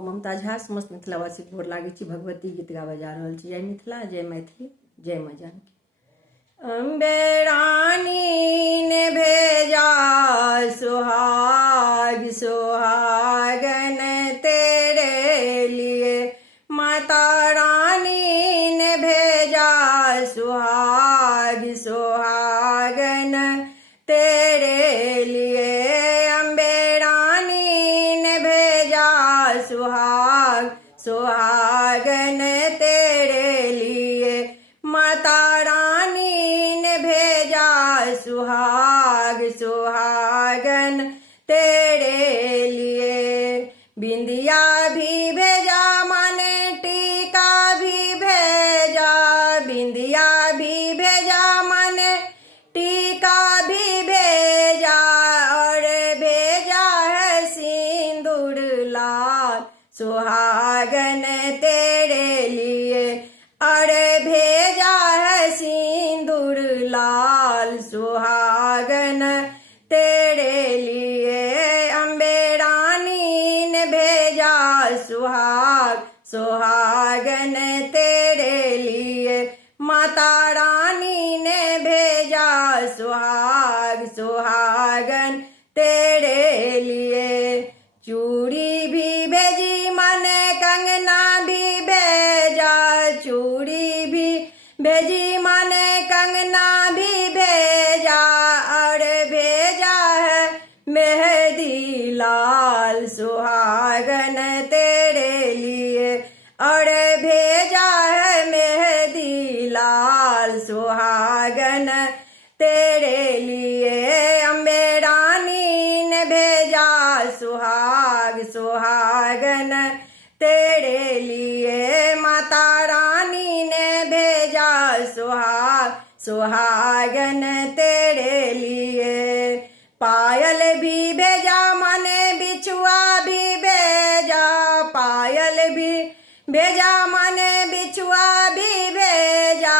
ममता झा समस्त मिथिलावासी गोर लागै छी। भगवती गीत गाबऽ जा रहल छी। जय मिथिला, जय मैथिली, जय माँ जानकी। अम्बे रानी ने भेजा सुहाग सुहागन तेरे लिए, माता रानी ने भेजा सुहाग सुहागन तेरे लिए। अम्बे रानी ने भेजा सुहाग सुहागन तेरे लिए, माता रानी ने भेजा सुहाग सुहागन तेरे लिए। बिंदिया भी भेजा माने टीका भी भेजा, बिंदिया भी भेजा माने टीका भी भेजा, और भेजा है सिंदूर लाल सुहागन तेरे लिए, और भेजा है सिंदूर लाल सुहागन तेरे लिए। अम्बे रानी ने भेजा सुहाग सुहागन तेरे लिए, माता रानी ने भेजा सुहाग सुहागन तेरे लिए। चूड़ी भी भेजी माने कंगना भी भेजा, चूड़ी भी भेजी माने कंगना भी भेजा, और भेजा है मेहंदी लाल सुहागन तेरे लिए, और भेजा है मेहंदी लाल सुहागन तेरे लिए। अम्बे रानी ने भेजा सुहाग सुहागन तेरे लिए, माता रानी ने भेजा सुहाग सुहागन तेरे लिए। पायल भी भेजा माने बिछुआ भी भेजा, पायल भी भेजा माने बिछुआ भी भेजा,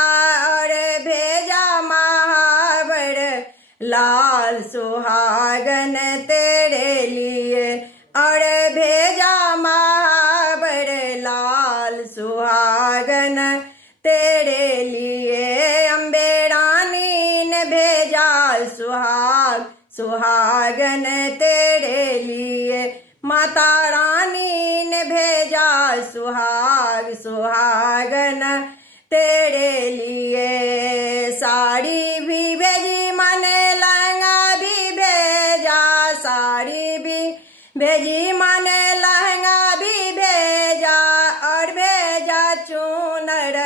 और भेजा महावर लाल सुहागन तेरे लिए, और भेजा महावर लाल सुहागन तेरे लिए। अम्बे रानी ने भेजा सुहाग सुहागन तेरे लिए, माता रानी ने भेजा सुहाग सुहागन तेरे लिए। साड़ी भी भेजी माने लहंगा भी भेजा, साड़ी भी भेजी माने लहंगा भी भेजा, और भेजा चूनर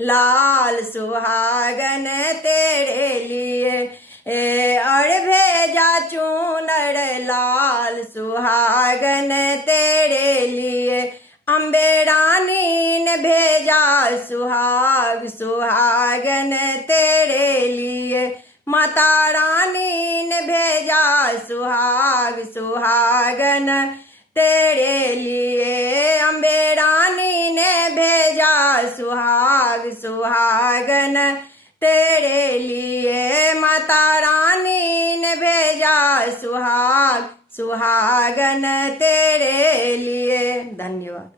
लाल सुहागन तेरे लिए, और भेजा चूनर लाल सुहागन तेरे लिए। अम्बे रानी ने भेजा सुहाग सुहागन तेरे लिए, माता रानी ने भेजा सुहाग सुहागन तेरे लिए। अम्बे रानी ने भेजा सुहाग सुहागन तेरे लिए, माता रानी ने भेजा सुहाग सुहागन तेरे लिए। धन्यवाद।